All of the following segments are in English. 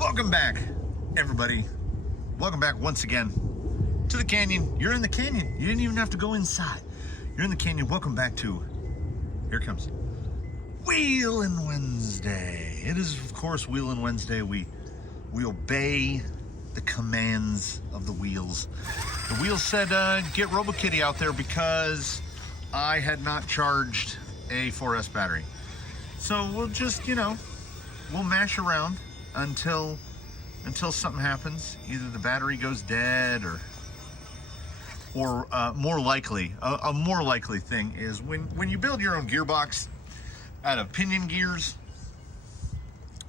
Welcome back, everybody. Welcome back once again to the canyon. You're in the canyon. You didn't even have to go inside. You're in the canyon. Welcome back to, here it comes, Wheelin Wednesday. It is, of course, Wheelin Wednesday. We obey the commands of the wheels. The wheels said, get Robo Kitty out there because I had not charged a 4S battery. So we'll just, we'll mash around until something happens. Either the battery goes dead or more likely, a more likely thing is when you build your own gearbox out of pinion gears,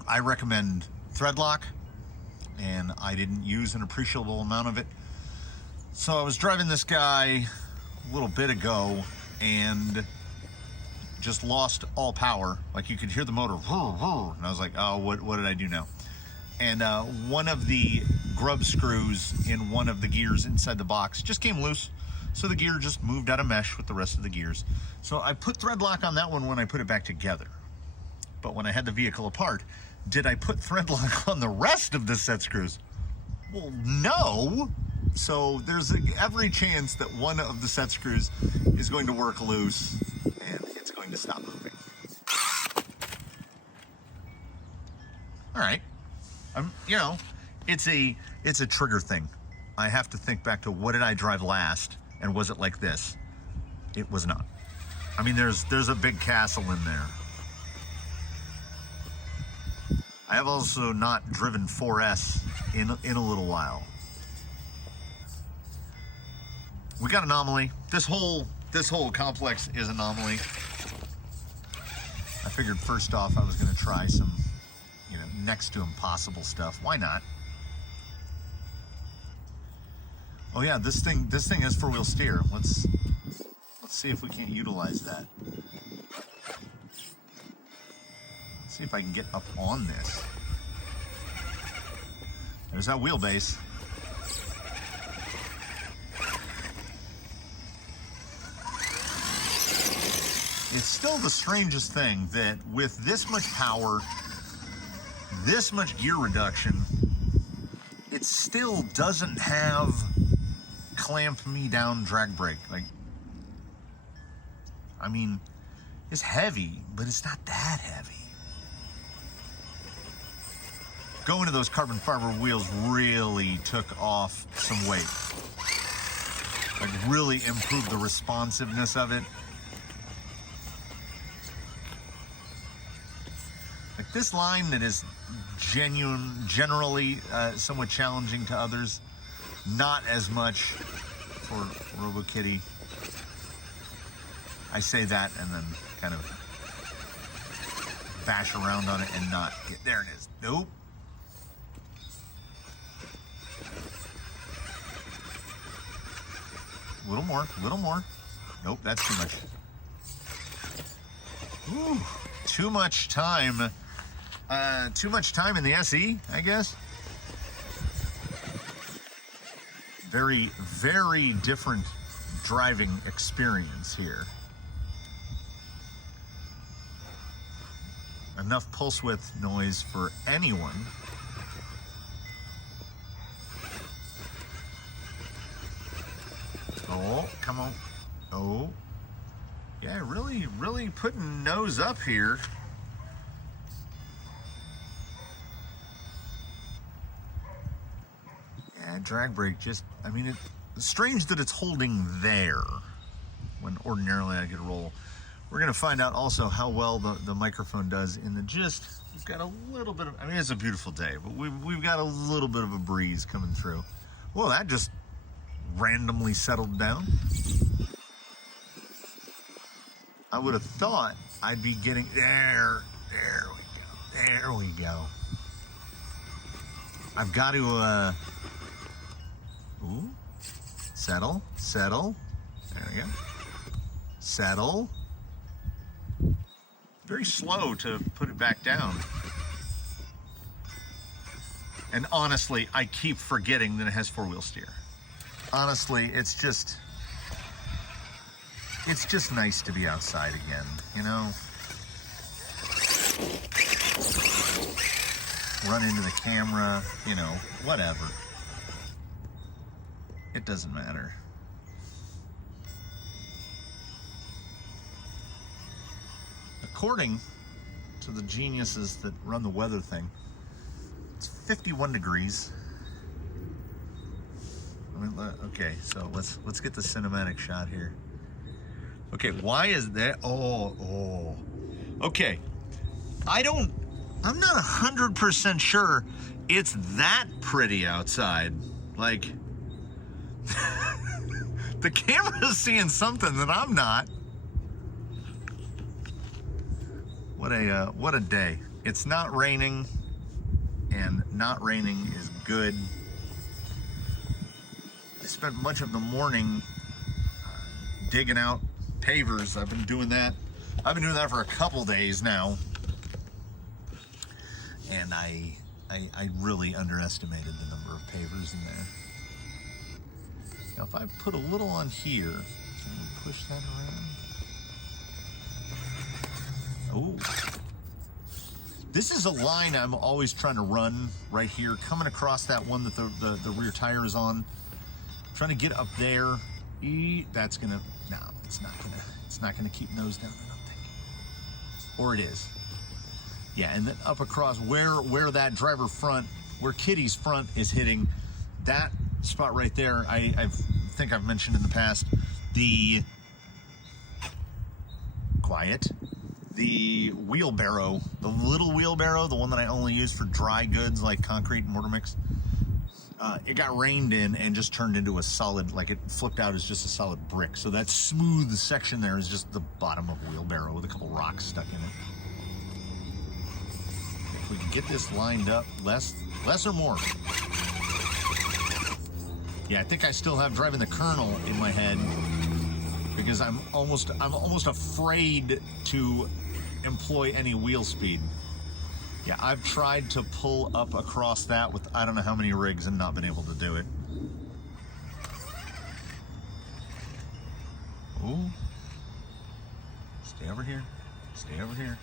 I recommend thread lock, and I didn't use an appreciable amount of it. So I was driving this guy a little bit ago and just lost all power. Like you could hear the motor, and I was like, oh, what did I do now? And one of the grub screws in one of the gears inside the box just came loose. So the gear just moved out of mesh with the rest of the gears. So I put thread lock on that one when I put it back together. But when I had the vehicle apart, did I put thread lock on the rest of the set screws? Well, no. So there's every chance that one of the set screws is going to work loose and it's going to stop moving. All right. It's a trigger thing. I have to think back to what did I drive last, and was it like this? It was not. I mean, there's a big castle in there. I have also not driven 4S in a little while. We got anomaly. This whole complex is anomaly. I figured first off I was going to try some, next to impossible stuff. Why not? Oh yeah, this thing has four-wheel steer. Let's see if we can't utilize that. Let's see if I can get up on this. There's that wheelbase. It's still the strangest thing that with this much power, this much gear reduction, it still doesn't have clamp me down drag brake. Like, I mean, it's heavy, but it's not that heavy. Going to those carbon fiber wheels really took off some weight. Like, really improved the responsiveness of it. Like this line that is generally somewhat challenging to others, not as much for Robo Kitty. I say that and then kind of bash around on it and not get, there it is. Nope. Little more. Nope, that's too much. Ooh, too much time. Too much time in the SE, I guess. Very, very different driving experience here. Enough pulse width noise for anyone. Oh, come on. Oh. Yeah, really putting nose up here. Yeah, drag brake just, I mean, it's strange that it's holding there when ordinarily I could roll. We're going to find out also how well the microphone does in the gist. We've got a little bit of, I mean, it's a beautiful day, but we've got a little bit of a breeze coming through. Well, that just randomly settled down. I would have thought I'd be getting, there we go. I've got to, ooh, settle. There we go. Settle. Very slow to put it back down. And honestly, I keep forgetting that it has four-wheel steer. Honestly, it's just nice to be outside again, run into the camera, you know, whatever. It doesn't matter. According to the geniuses that run the weather thing, it's 51 degrees. I mean, okay, so let's get the cinematic shot here. Okay, why is that? Oh. Okay, I'm not 100% sure it's that pretty outside. Like, the camera's seeing something that I'm not. What a day. It's not raining, and not raining is good. I spent much of the morning digging out pavers. I've been doing that for a couple days now, and I really underestimated the number of pavers in there. Now if I put a little on here, can we push that around? Oh, this is a line I'm always trying to run right here, coming across that one that the rear tire is on. Trying to get up there. That's gonna, no, it's not gonna keep nose down, I don't think. Or it is. Yeah, and then up across where that driver front, where Kitty's front is hitting, that spot right there, I think I've mentioned in the past, the wheelbarrow, the little wheelbarrow, the one that I only use for dry goods like concrete and mortar mix, it got rained in and just turned into a solid, like it flipped out as just a solid brick. So that smooth section there is just the bottom of a wheelbarrow with a couple rocks stuck in it. If we can get this lined up, less or more. Yeah, I think I still have driving the Colonel in my head, because I'm almost afraid to employ any wheel speed. Yeah, I've tried to pull up across that with I don't know how many rigs and not been able to do it. Ooh. Stay over here. Stay over here.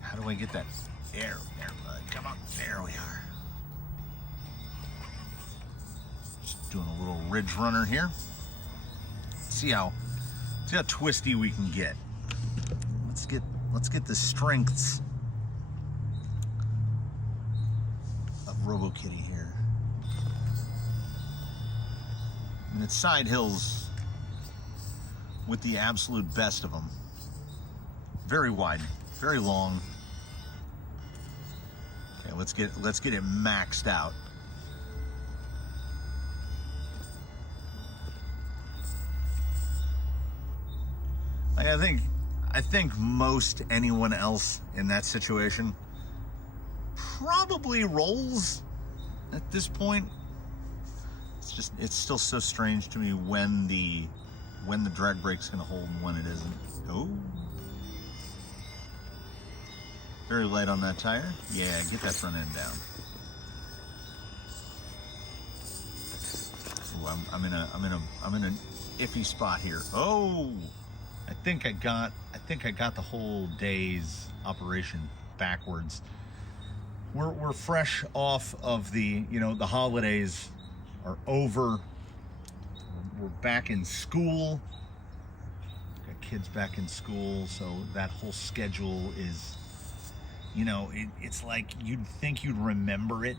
How do I get that? There, bud. Come on. There we are. Just doing a little ridge runner here. See how twisty we can get. Let's get the strengths of Robo Kitty here. And it's side hills with the absolute best of them. Very wide, very long. Okay, let's get it maxed out. I think most anyone else in that situation probably rolls at this point. It's still so strange to me when the drag brake's gonna hold and when it isn't. Oh, very light on that tire. Yeah, get that front end down. Ooh, I'm in an iffy spot here. Oh. I think I got the whole day's operation backwards. We're fresh off of the holidays are over. We're back in school. Got kids back in school, so that whole schedule is, it's like you'd think you'd remember it,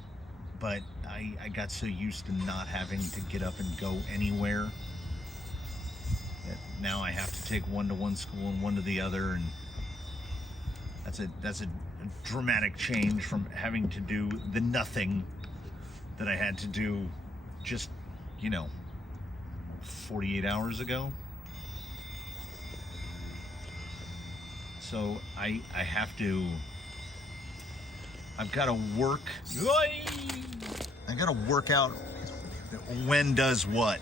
but I got so used to not having to get up and go anywhere. Now I have to take one to one school and one to the other, and that's a dramatic change from having to do the nothing that I had to do just 48 hours ago. So I've got to work. I got to work out when does what.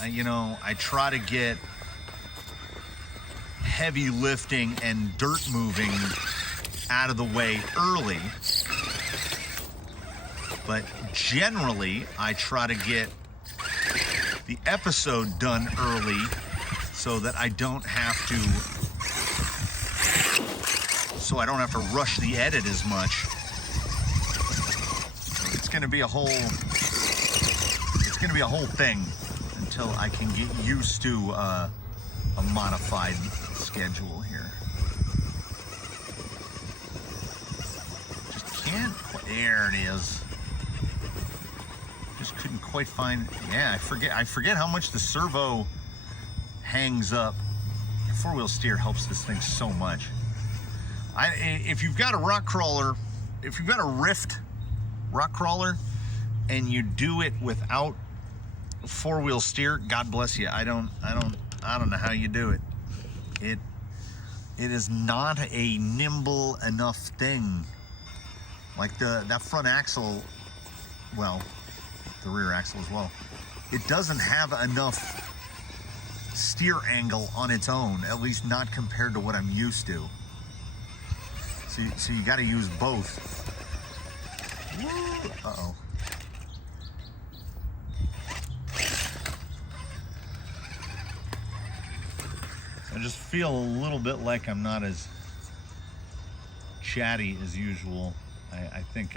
I try to get heavy lifting and dirt moving out of the way early, but generally I try to get the episode done early so that I don't have to rush the edit as much. going to be a whole thing until I can get used to a modified schedule here. Just can't. There it is. Just couldn't quite find. Yeah, I forget how much the servo hangs up. Four-wheel steer helps this thing so much. If you've got a rock crawler, if you've got a Rift rock crawler and you do it without four-wheel steer, God bless you. I don't know how you do it. It is not a nimble enough thing. Like that front axle, well, the rear axle as well. It doesn't have enough steer angle on its own, at least not compared to what I'm used to. So you got to use both. Woo! Uh-oh. I just feel a little bit like I'm not as chatty as usual. I think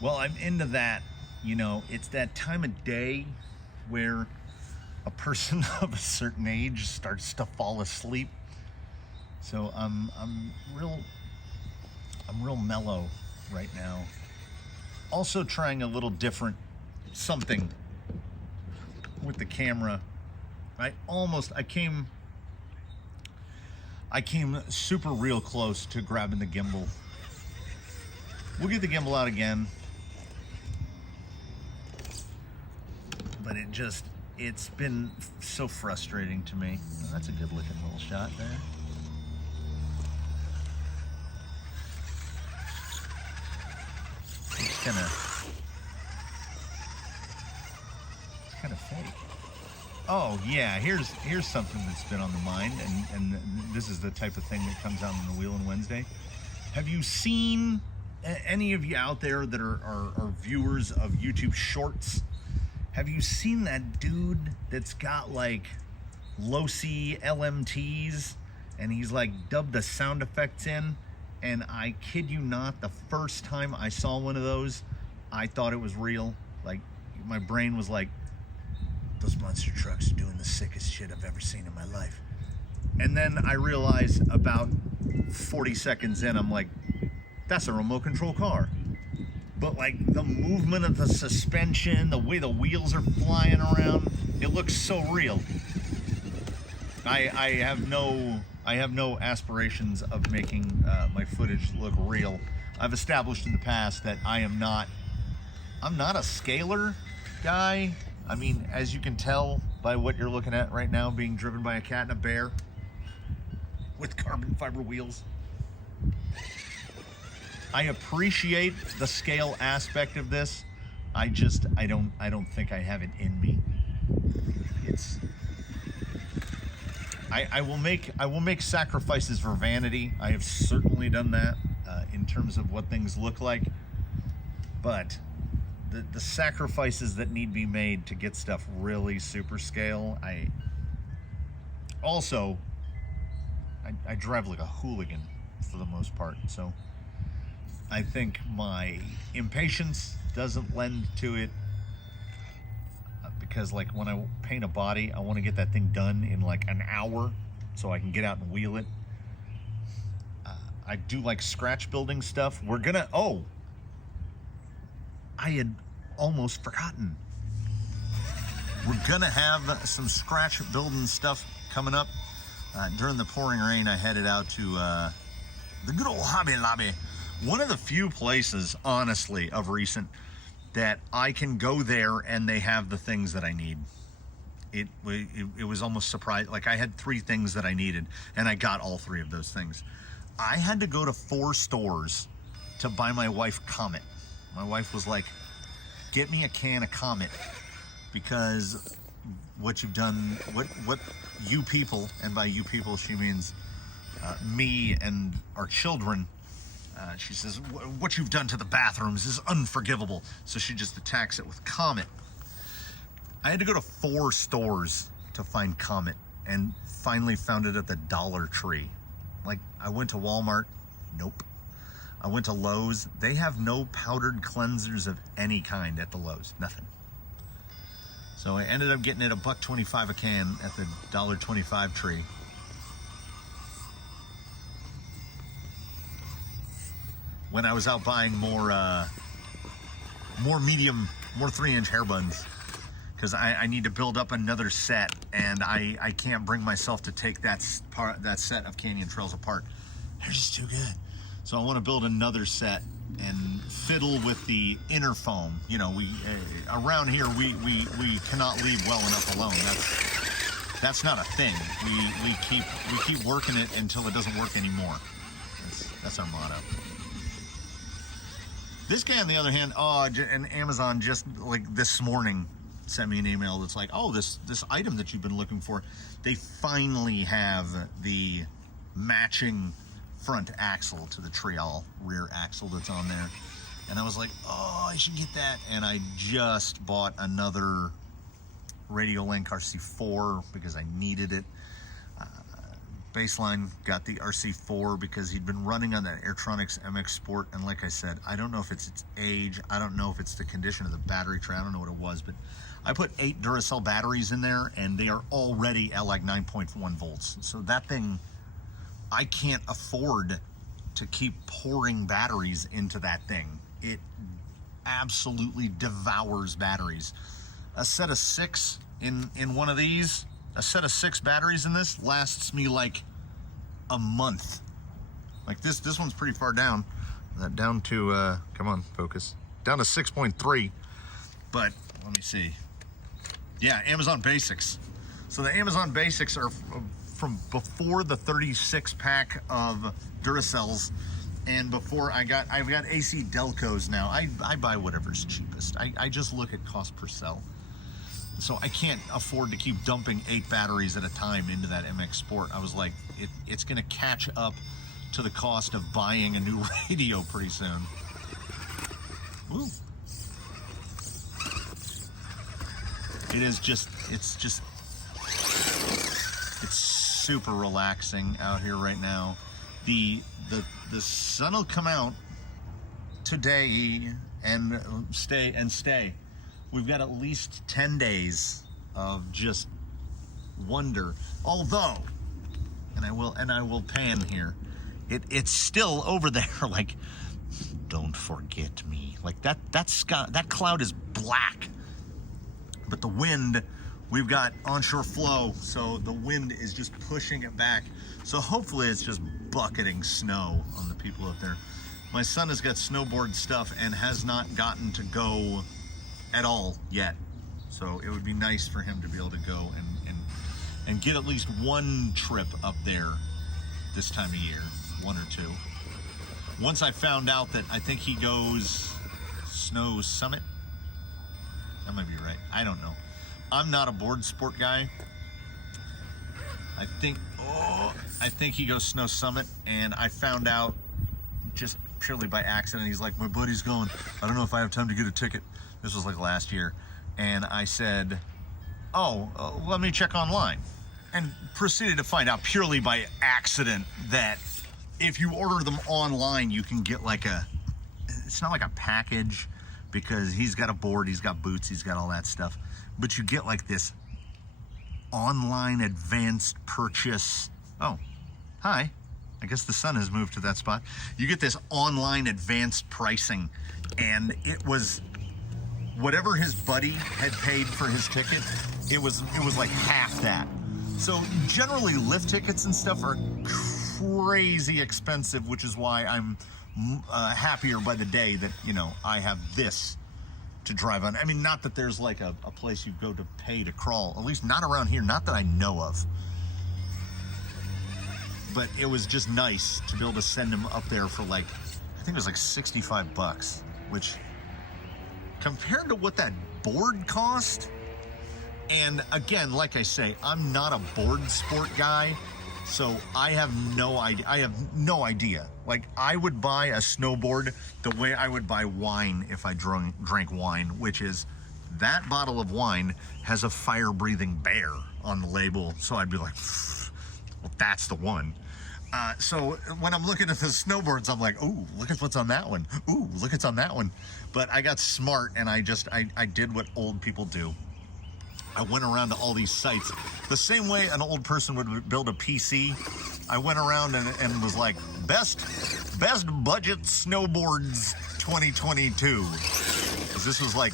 well, I'm into that, you know, it's that time of day where a person of a certain age starts to fall asleep. So I'm real mellow right now. Also trying a little different something with the camera. I came super real close to grabbing the gimbal. We'll get the gimbal out again. But it's been so frustrating to me. Oh, that's a good looking little shot there. It's kind of fake. Oh yeah, here's something that's been on the mind, and this is the type of thing that comes out on the Wheelin Wednesday. Have you seen any of you out there that are viewers of YouTube Shorts? Have you seen that dude that's got like low-C LMTs and he's like dubbed the sound effects in? And I kid you not, the first time I saw one of those, I thought it was real. Like, my brain was like, those monster trucks are doing the sickest shit I've ever seen in my life. And then I realized about 40 seconds in, I'm like, that's a remote control car. But like the movement of the suspension, the way the wheels are flying around, it looks so real. I have no aspirations of making my footage look real. I've established in the past that I'm not a scalar guy. I mean, as you can tell by what you're looking at right now, being driven by a cat and a bear with carbon fiber wheels. I appreciate the scale aspect of this. I don't think I have it in me. I will make sacrifices for vanity. I have certainly done that in terms of what things look like. But the sacrifices that need to be made to get stuff really super scale, I drive like a hooligan for the most part. So I think my impatience doesn't lend to it, because like when I paint a body, I want to get that thing done in like an hour so I can get out and wheel it. I do like scratch building stuff. I had almost forgotten. We're gonna have some scratch building stuff coming up. During the pouring rain, I headed out to the good old Hobby Lobby. One of the few places, honestly, of recent that I can go there and they have the things that I need. It was almost surprising. Like, I had 3 things that I needed and I got all 3 of those things. I had to go to 4 stores to buy my wife Comet. My wife was like, get me a can of Comet, because what you've done, what you people, and by you people she means me and our children, she says, what you've done to the bathrooms is unforgivable. So she just attacks it with Comet. I had to go to 4 stores to find Comet, and finally found it at the Dollar Tree. Like, I went to Walmart, nope. I went to Lowe's. They have no powdered cleansers of any kind at the Lowe's, nothing. So I ended up getting it $1.25 a can at the $1.25 tree. When I was out buying more medium, more 3-inch hair buns, because I need to build up another set, and I can't bring myself to take that set of Canyon Trails apart. They're just too good. So I want to build another set and fiddle with the inner foam. You know, we around here we cannot leave well enough alone. That's not a thing. We keep working it until it doesn't work anymore. That's our motto. This guy, on the other hand, and Amazon just like this morning sent me an email that's like, oh, this item that you've been looking for, they finally have the matching front axle to the trail rear axle that's on there. And I was like, oh, I should get that. And I just bought another Radiolink RC4 because I needed it. Baseline got the RC4 because he'd been running on that Airtronics MX Sport, and like I said, I don't know if it's its age, I don't know if it's the condition of the battery tray, I don't know what it was, but I put 8 Duracell batteries in there, and they are already at like 9.1 volts. So that thing, I can't afford to keep pouring batteries into that thing. It absolutely devours batteries. A set of 6 in one of these, a set of 6 batteries in this lasts me like a month. Like this one's pretty far down. Down to, come on, focus. Down to 6.3. But let me see. Yeah, Amazon Basics. So the Amazon Basics are from before the 36 pack of Duracells, and before I've got AC Delcos now. I buy whatever's cheapest. I just look at cost per cell. So I can't afford to keep dumping 8 batteries at a time into that MX Sport. I was like, it's gonna catch up to the cost of buying a new radio pretty soon. Woo. It's super relaxing out here right now. The sun will come out today and stay. We've got at least 10 days of just wonder. Although, and I will pan here, it's still over there like, don't forget me. Like that cloud is black. But the wind, we've got onshore flow, so the wind is just pushing it back. So hopefully it's just bucketing snow on the people out there. My son has got snowboard stuff and has not gotten to go at all yet. So it would be nice for him to be able to go and get at least one trip up there this time of year, 1 or 2. Once I found out that I think he goes Snow Summit. That might be right. I don't know. I'm not a board sport guy. I think he goes Snow Summit, and I found out just purely by accident. He's like, my buddy's going. I don't know if I have time to get a ticket. This was like last year. And I said, let me check online. And proceeded to find out purely by accident that if you order them online, you can get like it's not like a package, because he's got a board, he's got boots, he's got all that stuff. But you get like this online advanced purchase. Oh, hi. I guess the sun has moved to that spot. You get this online advanced pricing, and it was whatever his buddy had paid for his ticket, it was like half that. So generally lift tickets and stuff are crazy expensive, which is why I'm happier by the day that, I have this to drive on. I mean, not that there's like a place you go to pay to crawl, at least not around here, not that I know of. But it was just nice to be able to send him up there for like, I think it was like $65, which compared to what that board cost, and again, like I say, I'm not a board sport guy, so I have no idea. Like, I would buy a snowboard the way I would buy wine if I drank wine, which is that bottle of wine has a fire-breathing bear on the label. So I'd be like, well, that's the one. So when I'm looking at the snowboards, I'm like, ooh, look at what's on that one. Ooh, look what's on that one. But I got smart and I did what old people do. I went around to all these sites. The same way an old person would build a PC, I went around and was like, best budget snowboards 2022. Because this was like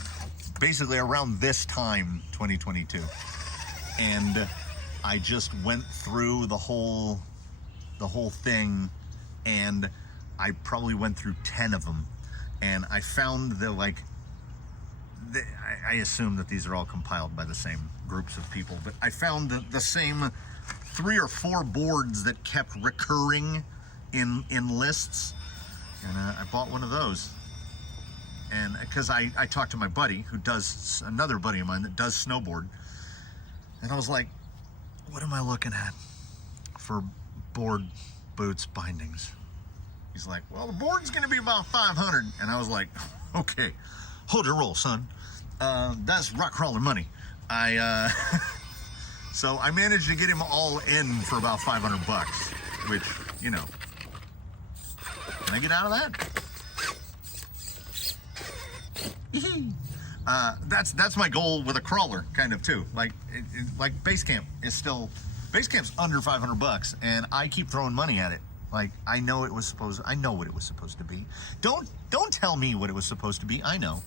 basically around this time, 2022. And I just went through the whole thing, and I probably went through 10 of them, and I found I assume that these are all compiled by the same groups of people, but I found the same 3 or 4 boards that kept recurring in lists, and I bought one of those. And because I talked to my buddy another buddy of mine that does snowboard, and I was like, what am I looking at for board boots bindings? He's like, well, the board's gonna be about 500. And I was like, okay, hold your roll, son. That's rock crawler money. So I managed to get him all in for about 500 bucks, which, you know, can I get out of that? That's my goal with a crawler, kind of, too. Like base camp's under 500 bucks, and I keep throwing money at it. Like, I know what it was supposed to be. Don't tell me what it was supposed to be. I know.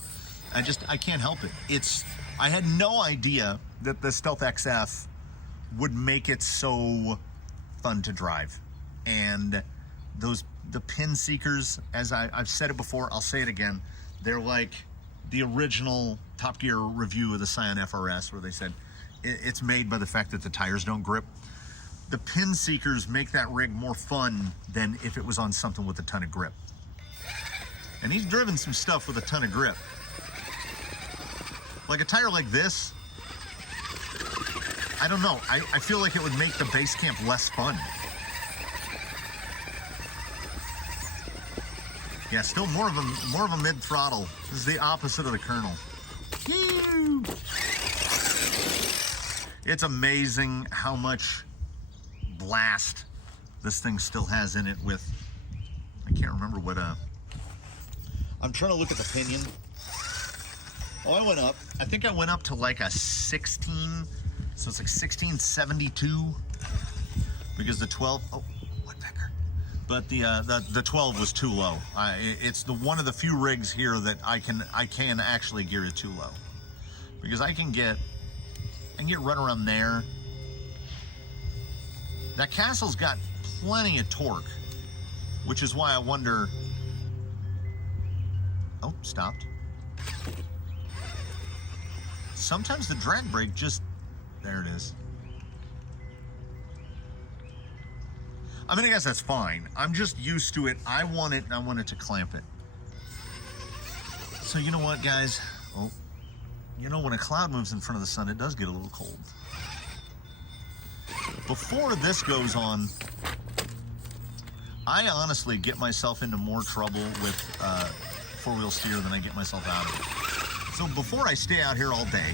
I can't help it. I had no idea that the Stealth XF would make it so fun to drive. And the pin seekers, as I've said it before, I'll say it again, they're like the original Top Gear review of the Scion FRS, where they said it's made by the fact that the tires don't grip. The pin seekers make that rig more fun than if it was on something with a ton of grip. And he's driven some stuff with a ton of grip. Like a tire like this, I don't know. I feel like it would make the base camp less fun. Yeah, still more of a mid throttle. This is the opposite of the Colonel. It's amazing how much blast this thing still has in it with, I can't remember what I'm trying to look at the pinion. Oh, I think I went up to like a 16, so it's like 1672, because the 12, oh, woodpecker. But the 12 was too low. It's one of the few rigs here that I can actually gear it too low, because I can get right around there. That castle's got plenty of torque, which is why I wonder. Oh, stopped. Sometimes the drag brake there it is. I mean, I guess that's fine. I'm just used to it. I want it to clamp it. So you know what, guys? Oh, you know, when a cloud moves in front of the sun, it does get a little cold. Before this goes on, I honestly get myself into more trouble with four-wheel steer than I get myself out of it. So before I stay out here all day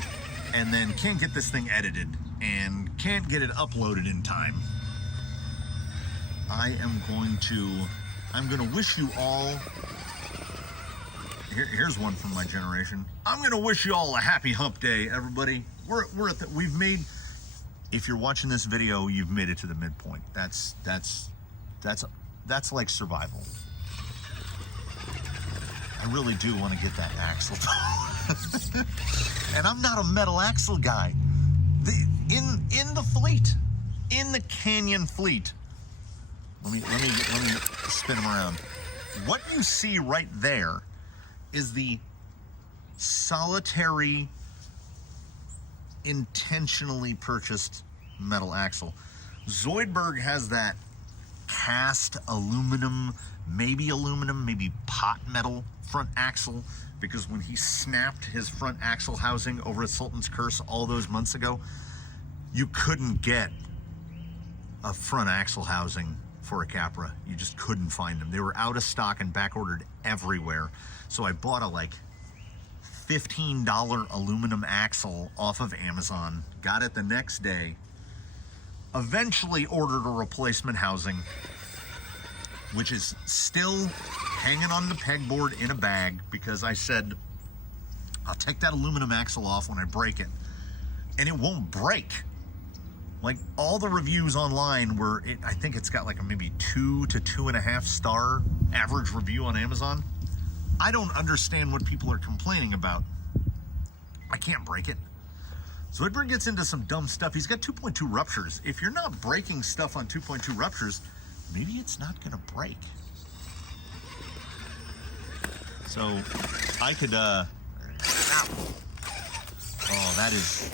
and then can't get this thing edited and can't get it uploaded in time, I'm going to wish you all, here's one from my generation. I'm going to wish you all a happy hump day, everybody. We've made, if you're watching this video, you've made it to the midpoint. That's like survival. I really do want to get that axle. And I'm not a metal axle guy. In the fleet, in the Canyon fleet. Let me spin them around. What you see right there is the solitary, intentionally purchased metal axle. Zoidberg has that cast aluminum, maybe pot metal front axle, because when he snapped his front axle housing over at Sultan's Curse all those months ago, you couldn't get a front axle housing for a Capra. You just couldn't find them. They were out of stock and back ordered everywhere. So I bought a like $15 aluminum axle off of Amazon, got it the next day, eventually ordered a replacement housing, which is still hanging on the pegboard in a bag because I said I'll take that aluminum axle off when I break it, and it won't break. Like, all the reviews online were, I think it's got like a maybe 2 to 2.5 star average review on Amazon. I don't understand what people are complaining about. I can't break it. So Edward gets into some dumb stuff. He's got 2.2 ruptures. If you're not breaking stuff on 2.2 ruptures, maybe it's not gonna break. So I could, oh, that's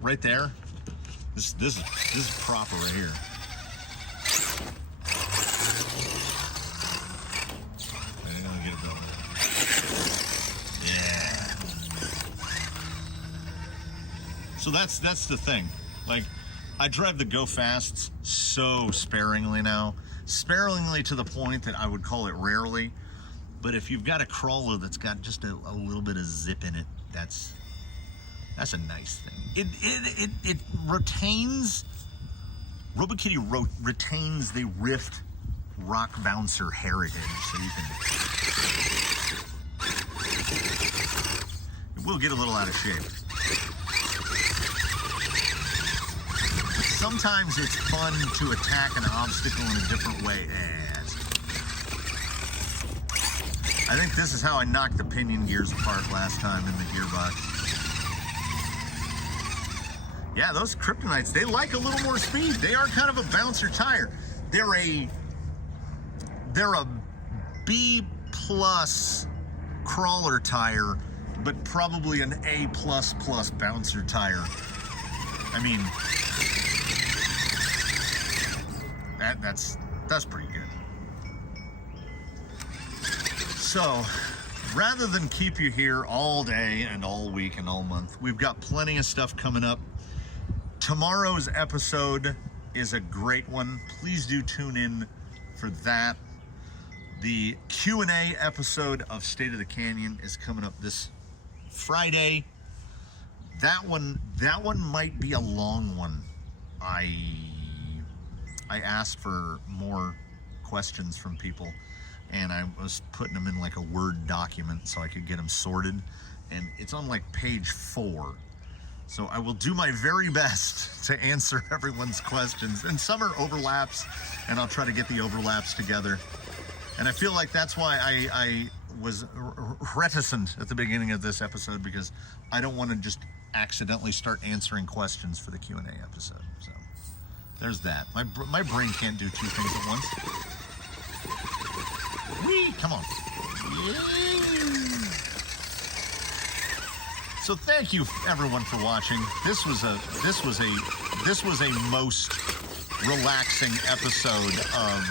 right there. This is proper right here. I'm gonna get it going. Yeah. So that's the thing. Like, I drive the Go Fasts so sparingly now. Sparingly to the point that I would call it rarely. But if you've got a crawler that's got just a little bit of zip in it, that's a nice thing. It retains, Robo Kitty retains the Rift rock bouncer heritage, so you can, it will get a little out of shape. But sometimes it's fun to attack an obstacle in a different way. I think this is how I knocked the pinion gears apart last time in the Gearbox. Yeah, those kryptonites, they like a little more speed. They are kind of a bouncer tire. They're a B+ crawler tire, but probably an A++ bouncer tire. I mean, that's pretty good. So, rather than keep you here all day and all week and all month, we've got plenty of stuff coming up. Tomorrow's episode is a great one. Please do tune in for that. The Q&A episode of State of the Canyon is coming up this Friday. That one might be a long one. I asked for more questions from people, and I was putting them in like a Word document so I could get them sorted, and it's on like page 4. So I will do my very best to answer everyone's questions, and some are overlaps, and I'll try to get the overlaps together. And I feel like that's why I was reticent at the beginning of this episode, because I don't want to just accidentally start answering questions for the Q&A episode. So there's that. My brain can't do 2 things at once. Whee! Come on. Yeah. So thank you everyone for watching. This was a most relaxing episode of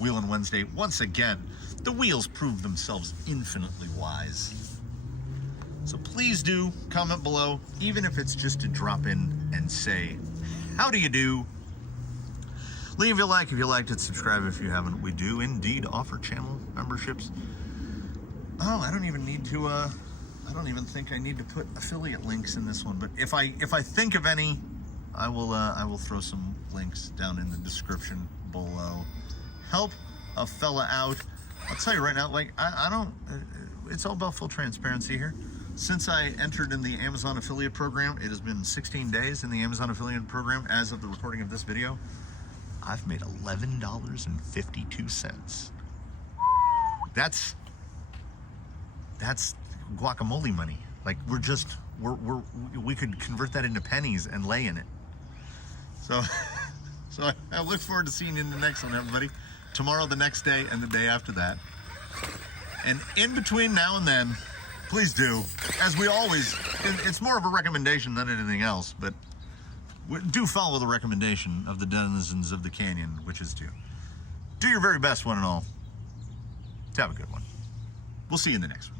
Wheelin' Wednesday. Once again, the wheels prove themselves infinitely wise. So please do comment below, even if it's just to drop in and say, how do you do? Leave a like if you liked it, subscribe if you haven't. We do indeed offer channel memberships. Oh, I don't even think I need to put affiliate links in this one, but if I think of any, I will throw some links down in the description below. Help a fella out. I'll tell you right now, like, I don't, it's all about full transparency here. Since I entered in the Amazon affiliate program, it has been 16 days in the Amazon affiliate program as of the recording of this video. I've made $11.52. That's guacamole money. Like, we could convert that into pennies and lay in it. So I look forward to seeing you in the next one, everybody. Tomorrow, the next day, and the day after that. And in between now and then, please do, as we always, it's more of a recommendation than anything else, but do follow the recommendation of the denizens of the canyon, which is to do your very best, one and all. Have a good one. We'll see you in the next one.